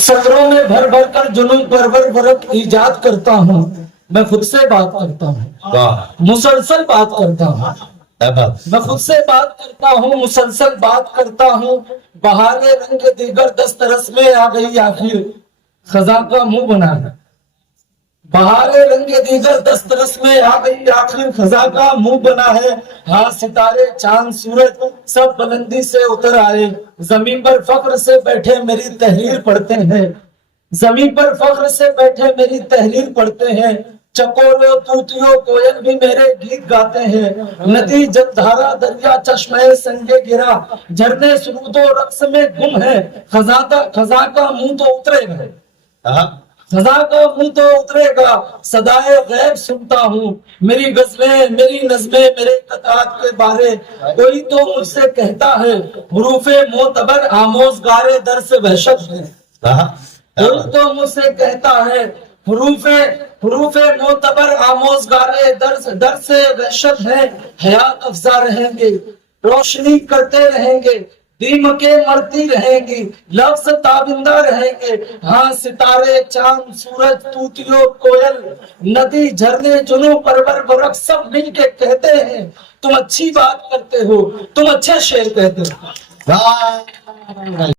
सदरों में भर भर कर जुनून परवर वरक इजाद करता हूँ। मैं खुद से बात करता हूँ, वाह मुसलसल बात करता हूँ। क्या बात। मैं खुद से बात करता हूँ, मुसलसल बात करता हूँ। बहारे रंग दीगर दस्तरस में आ गई आखिर, खजा का मुंह बना है। बहारे रंग दीगर दस्तरस में आ गई आखिर, खजा का मुंह बना है। हाँ सितारे चांद सूरज सब बुलंदी से उतर आए, जमीन पर फख्र से बैठे मेरी तहरीर पढ़ते हैं। जमीन पर फख्र से बैठे मेरी तहरीर पढ़ते हैं। चकोरों तूतियों कोयल भी मेरे गीत गाते हैं। नदी जलधारा दरिया चश्मे संगे गिरा, झरने सुरूदो रक्स में गुम है। खजा का मुंह तो उतरेगा, हाँ खजा का मुंह तो उतरेगा। सदाए गैब सुनता हूँ, मेरी गजलें मेरी नज़में मेरे कतात के बारे। कोई तो मुझसे कहता है हुरूफे मोतबर आमोज़गारे दर्स वहशत है। हाँ कोई तो मुझसे कहता है हुरूफे मोतबर आमोज़गारे दर्स वहशत है। हयात अफ़ज़ा रहेंगे, रोशनी करते रहेंगे, दीमके मरती रहेंगी, लफ्ज ताबिंदा रहेंगे। हाँ सितारे चांद सूरज तूतियों कोयल नदी झरने जुनू परवर बरक सब मिल के कहते हैं तुम अच्छी बात करते हो, तुम अच्छे शेर कहते हो। वाह।